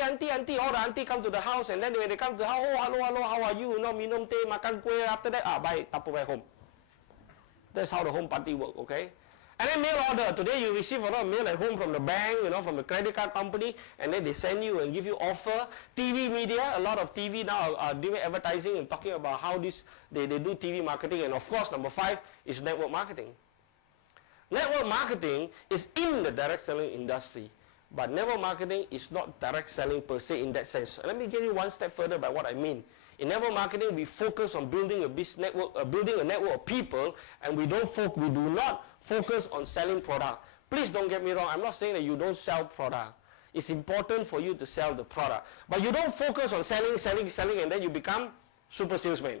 auntie, all the auntie come to the house, and then when they come to the house, oh, hello, how are you? Minum teh, makan kueh. After that, bye, Tupperware home. That's how the home party work, okay? And then mail order. Today you receive a lot of mail at home from the bank, from the credit card company, and then they send you and give you offer. TV media, a lot of TV now are doing advertising and talking about how they do TV marketing. And of course, number 5 is network marketing. Network marketing is in the direct selling industry, but network marketing is not direct selling per se in that sense. Let me give you one step further by what I mean. In network marketing, we focus on building a business network, building a network of people, and we do not focus on selling product. Please don't get me wrong. I'm not saying that you don't sell product. It's important for you to sell the product, but you don't focus on selling, and then you become super salesman.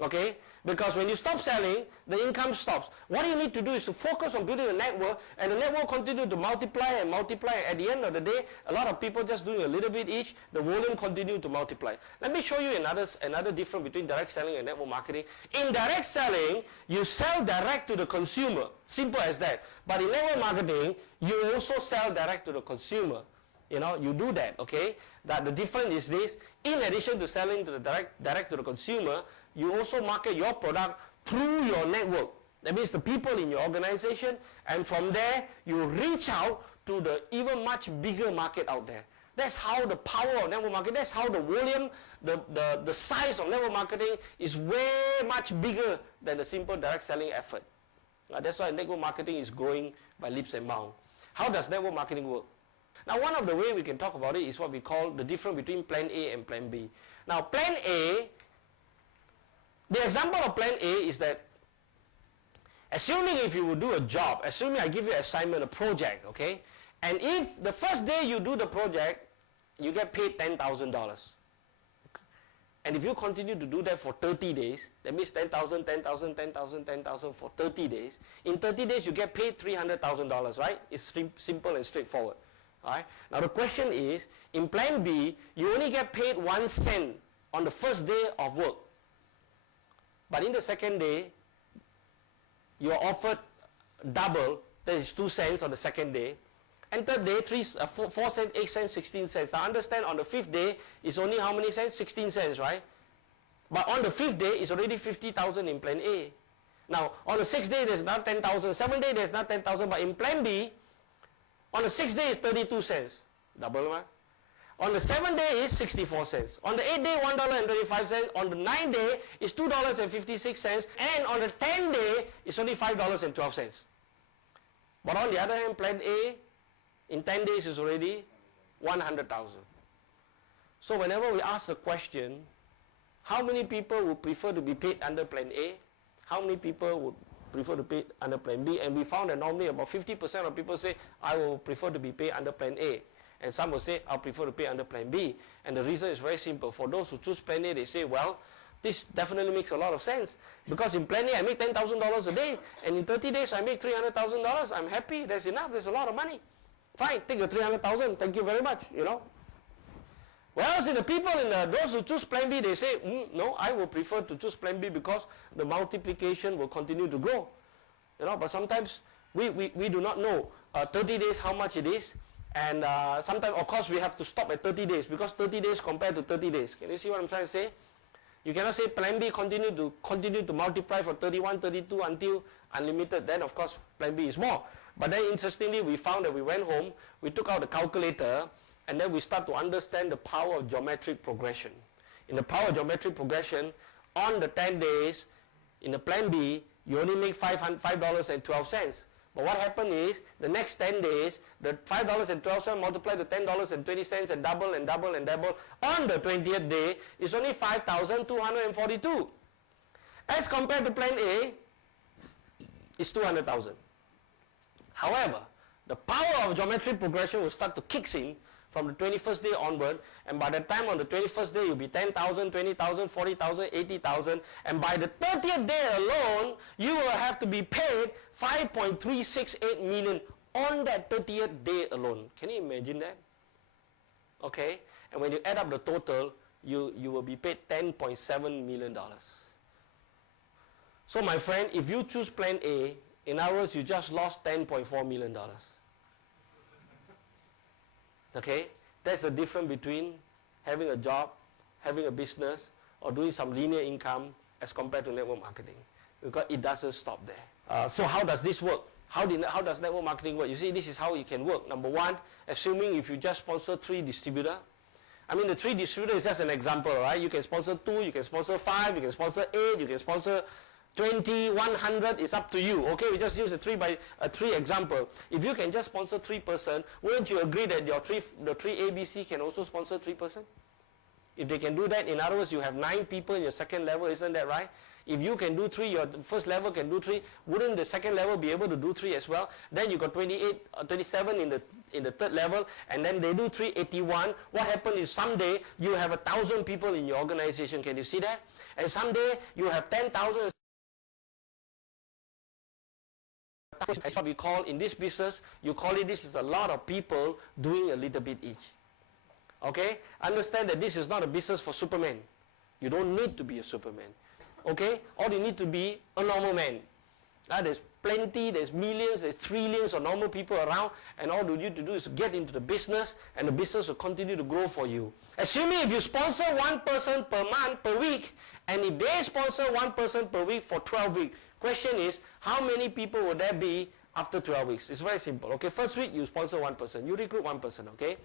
Okay? Because when you stop selling, the income stops. What you need to do is to focus on building a network, and the network continue to multiply and multiply. At the end of the day, a lot of people just doing a little bit each, the volume continue to multiply. Let me show you another difference between direct selling and network marketing. In direct selling, you sell direct to the consumer. Simple as that. But in network marketing, you also sell direct to the consumer. You do that, okay? That the difference is this: in addition to selling to the direct to the consumer, you also market your product through your network. That means the people in your organization, and from there you reach out to the even much bigger market out there. That's how the power of network marketing, that's how the volume, the size of network marketing is way much bigger than the simple direct selling effort. That's why network marketing is growing by leaps and bounds. How does network marketing work? Now, one of the ways we can talk about it is what we call the difference between plan A and plan B. Now, plan A, the example of plan A is that, assuming if you would do a job, assuming I give you an assignment, a project, okay, and if the first day you do the project, you get paid $10,000. And if you continue to do that for 30 days, that means 10,000, 10,000, 10,000, 10,000 for 30 days. In 30 days, you get paid $300,000, right? It's simple and straightforward. All right? Now the question is, in plan B, you only get paid 1 cent on the first day of work. But in the second day, you are offered double, that is 2 cents on the second day. And third day, 4 cents, 8 cents, 16 cents. Now understand, on the 5th day, it's only how many cents? 16 cents, right? But on the 5th day, it's already 50,000 in plan A. Now, on the 6th day, there's not 10,000. 7th day, there's not 10,000. But in plan B, on the 6th day is 32 cents. Double, man. On the 7th day is 64 cents. On the 8th day, $1.25. On the 9th day is $2.56. And on the 10th day, it's only $5.12. But on the other hand, plan A, in 10 days is already 100,000. So whenever we ask the question, how many people would prefer to be paid under plan A? How many people would prefer to pay under plan B? And we found that normally about 50% of people say, I will prefer to be paid under plan A. And some will say, I'll prefer to pay under plan B. And the reason is very simple. For those who choose plan A, they say, well, this definitely makes a lot of sense. Because in plan A, I make $10,000 a day. And in 30 days, I make $300,000. I'm happy. That's enough. There's a lot of money. Fine, take the 300,000. Thank you very much, Whereas in the people, those who choose plan B, they say, no, I will prefer to choose plan B because the multiplication will continue to grow. But sometimes we do not know 30 days how much it is. And sometimes, of course, we have to stop at 30 days because 30 days compared to 30 days. Can you see what I'm trying to say? You cannot say plan B continue to multiply for 31, 32 until unlimited. Then, of course, plan B is more. But then, interestingly, we found that we went home, we took out the calculator, and then we start to understand the power of geometric progression. In the power of geometric progression, on the 10 days, in the plan B, you only make $5.12. But what happened is, the next 10 days, the $5.12 multiplied to $10.20 and double and double and double. On the 20th day, it's only $5,242. As compared to plan A, it's $200,000. However, the power of geometric progression will start to kick in from the 21st day onward, and by the time on the 21st day, you'll be 10,000, 20,000, 40,000, 80,000, and by the 30th day alone, you will have to be paid $5.368 million on that 30th day alone. Can you imagine that? Okay, and when you add up the total, you will be paid $10.7 million. So my friend, if you choose plan A, in other words, you just lost $10.4 million. Okay? That's the difference between having a job, having a business, or doing some linear income as compared to network marketing, because it doesn't stop there. So how does this work? How does network marketing work? You see, this is how it can work. Number one, assuming if you just sponsor 3 distributors. I mean, the 3 distributors is just an example, right? You can sponsor 2, you can sponsor 5, you can sponsor 8, you can sponsor 20, 100, it's up to you. Okay, we just use a 3 example. If you can just sponsor 3 person, wouldn't you agree that the 3 ABC can also sponsor 3 person? If they can do that, in other words, you have 9 people in your second level, isn't that right? If you can do 3, your first level can do 3, wouldn't the second level be able to do 3 as well? Then you got 28 or 27 in the third level, and then they do 3, 81. What happens is someday you have 1,000 people in your organization. Can you see that? And someday you have 10,000. That's what we call in this business, you call it, this is a lot of people doing a little bit each. Okay? Understand that this is not a business for Superman. You don't need to be a Superman. Okay? All you need to be a normal man. There's plenty, there's millions, there's trillions of normal people around, and all you need to do is get into the business, and the business will continue to grow for you. Assuming if you sponsor 1 person per month, per week, and if they sponsor 1 person per week for 12 weeks, question is, how many people will there be after 12 weeks? It's very simple. Okay, first week you sponsor 1 person, you recruit 1 person, okay?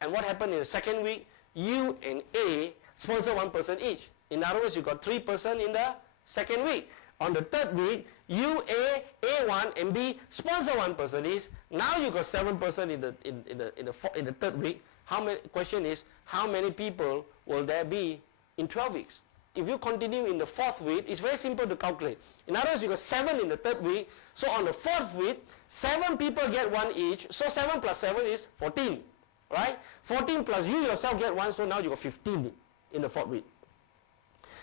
And what happened in the second week? You and A sponsor 1 person each. In other words, you got 3 person in the second week. On the third week, you, A1 and B sponsor 1 person each. Now you got 7 person in the third week. Question is, how many people will there be in 12 weeks? If you continue in the 4th week, it's very simple to calculate. In other words, you got 7 in the 3rd week. So on the 4th week, 7 people get 1 each. So 7 plus 7 is 14. Right? 14 plus you yourself get 1. So now you got 15 in the 4th week.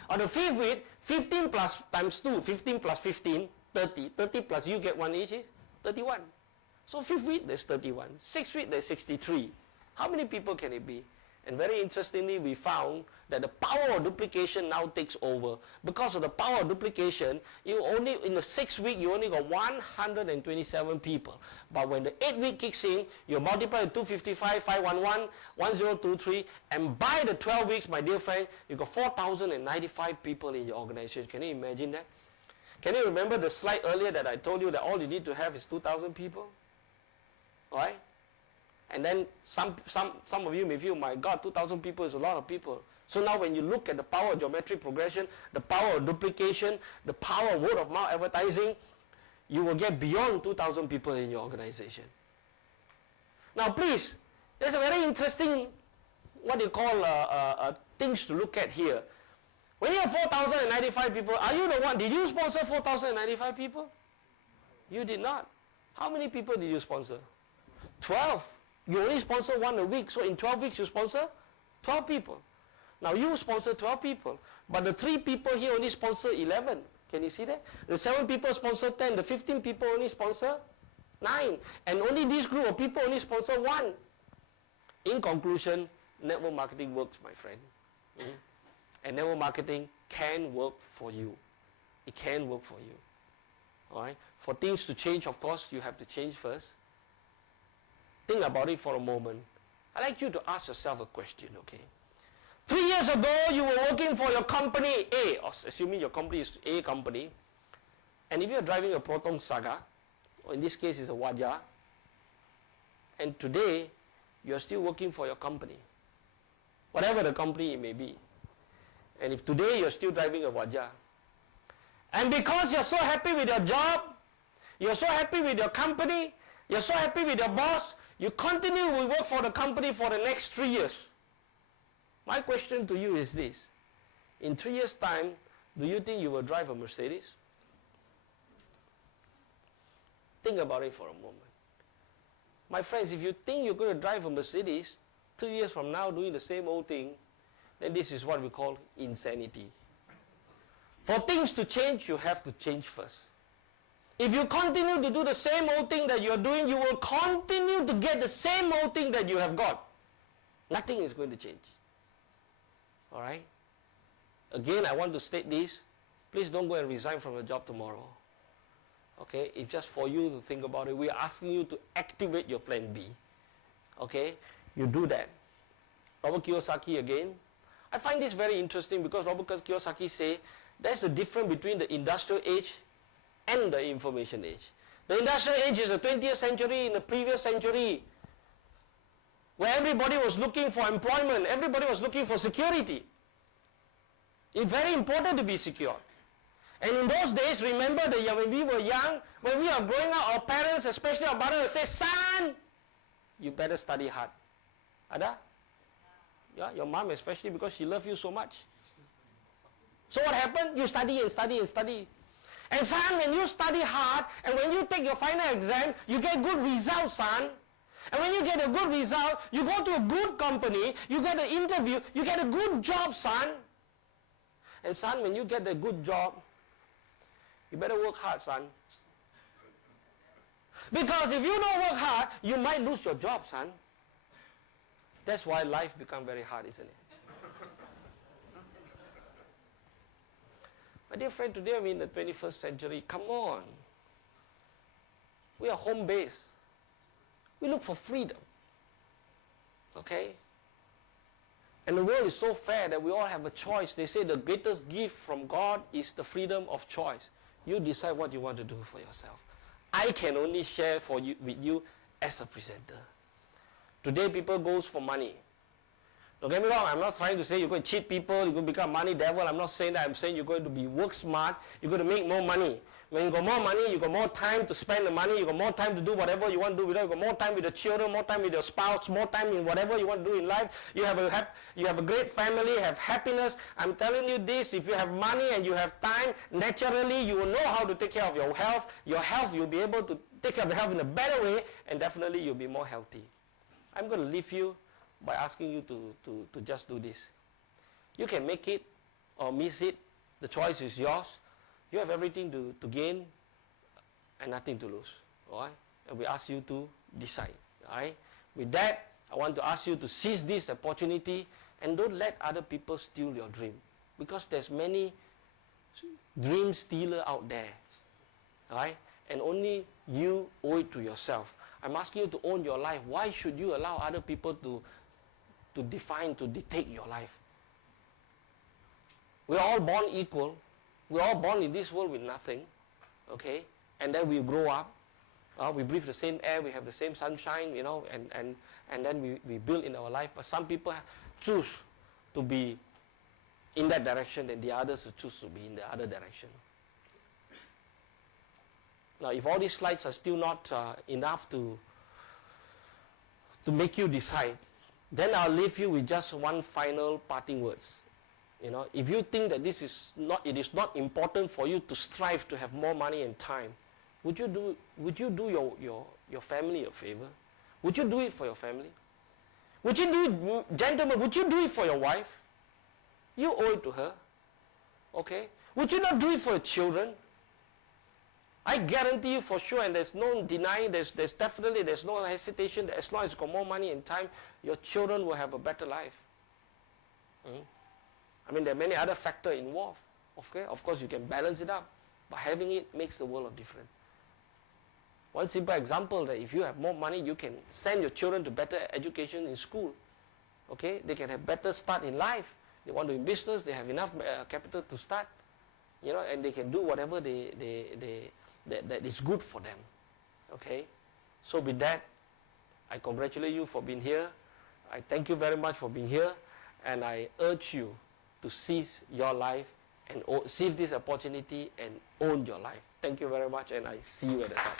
On the 5th week, 15 plus times 2, 15 plus 15, 30. 30 plus you get 1 each is 31. So 5th week, there's 31. 6th week, there's 63. How many people can it be? And very interestingly, we found that the power of duplication now takes over. Because of the power of duplication, you only in the 6th week, you only got 127 people. But when the 8th week kicks in, you multiply 255, 511, 1023, and by the 12 weeks, my dear friend, you got 4,095 people in your organization. Can you imagine that? Can you remember the slide earlier that I told you that all you need to have is 2,000 people? All right? And then some of you may feel, my God, 2,000 people is a lot of people. So now when you look at the power of geometric progression, the power of duplication, the power of word of mouth advertising, you will get beyond 2,000 people in your organization. Now please, there's a very interesting, what you call things to look at here. When you have 4,095 people, are you the one, did you sponsor 4,095 people? You did not. How many people did you sponsor? 12. You only sponsor 1 a week, so in 12 weeks you sponsor 12 people. Now you sponsor 12 people, but the 3 people here only sponsor 11. Can you see that? The 7 people sponsor 10, the 15 people only sponsor 9, and only this group of people only sponsor 1. In conclusion, network marketing works, my friend. And network marketing can work for you. It can work for you. All right? For things to change, of course, you have to change first. Think about it for a moment. I'd like you to ask yourself a question, okay? 3 years ago, you were working for your company A, or assuming your company is A company, and if you're driving a Proton Saga, or in this case it's a Wajah, and today, you're still working for your company, whatever the company it may be, and if today you're still driving a Wajah, and because you're so happy with your job, you're so happy with your company, you're so happy with your boss, you continue to work for the company for the next 3 years. My question to you is this. In 3 years' time, do you think you will drive a Mercedes? Think about it for a moment. My friends, if you think you're going to drive a Mercedes 3 years from now doing the same old thing, then this is what we call insanity. For things to change, you have to change first. If you continue to do the same old thing that you're doing, you will continue to get the same old thing that you have got. Nothing is going to change. All right? Again, I want to state this. Please don't go and resign from your job tomorrow. Okay? It's just for you to think about it. We are asking you to activate your plan B. Okay? you do that. Robert Kiyosaki again. I find this very interesting because Robert Kiyosaki say there's a difference between the industrial age and the information age. The industrial age is the 20th century, in the previous century, where everybody was looking for employment, everybody was looking for security. It's very important to be secure. And in those days, remember that when we were young, when we are growing up, our parents, especially our mother, would say, son, you better study hard. Ada? Yeah, your mom especially, because she loves you so much. So what happened? You study and study and study. And son, when you study hard, and when you take your final exam, you get good results, son. And when you get a good result, you go to a good company, you get an interview, you get a good job, son. And son, when you get a good job, you better work hard, son. Because if you don't work hard, you might lose your job, son. That's why life becomes very hard, isn't it? My dear friend, today we're in the 21st century. Come on. We are home-based. We look for freedom. Okay? And the world is so fair that we all have a choice. They say the greatest gift from God is the freedom of choice. You decide what you want to do for yourself. I can only share with you as a presenter. Today people goes for money. Don't get me wrong, I'm not trying to say you're going to cheat people, you're going to become a money devil. I'm not saying that. I'm saying you're going to work smart, you're going to make more money. When you got more money, you got more time to spend the money, you got more time to do whatever you want to do with it, you got more time with the children, more time with your spouse, more time in whatever you want to do in life. You have a great family, have happiness. I'm telling you this, if you have money and you have time, naturally you will know how to take care of your health. Your health, you'll be able to take care of your health in a better way, and definitely you'll be more healthy. I'm going to leave you by asking you to just do this. You can make it or miss it. The choice is yours. You have everything to gain and nothing to lose. All right? And we ask you to decide. All right? With that, I want to ask you to seize this opportunity and don't let other people steal your dream. Because there's many dream stealers out there. All right? And only you owe it to yourself. I'm asking you to own your life. Why should you allow other people to define, to dictate your life? We're all born equal. We're all born in this world with nothing. Okay? And then we grow up. We breathe the same air. We have the same sunshine, you know, and then we build in our life. But some people choose to be in that direction and the others who choose to be in the other direction. Now, if all these slides are still not enough to make you decide, then I'll leave you with just one final parting words. You know, if you think that it is not important for you to strive to have more money and time, would you do your family a favor? Would you do it for your family? Would you do it, gentlemen, would you do it for your wife? You owe it to her. Okay? Would you not do it for your children? I guarantee you for sure, and there's no denying, there's no hesitation, that as long as you've got more money and time, your children will have a better life. I mean, there are many other factors involved. Okay? Of course, you can balance it up, but having it makes the world of difference. One simple example, that if you have more money, you can send your children to better education in school. Okay? They can have better start in life. They want to do business, they have enough capital to start. You know, and they can do whatever that is good for them. Okay? So with that, I congratulate you for being here. I thank you very much for being here. And I urge you to seize your life and seize this opportunity and own your life. Thank you very much, and I see you at the top.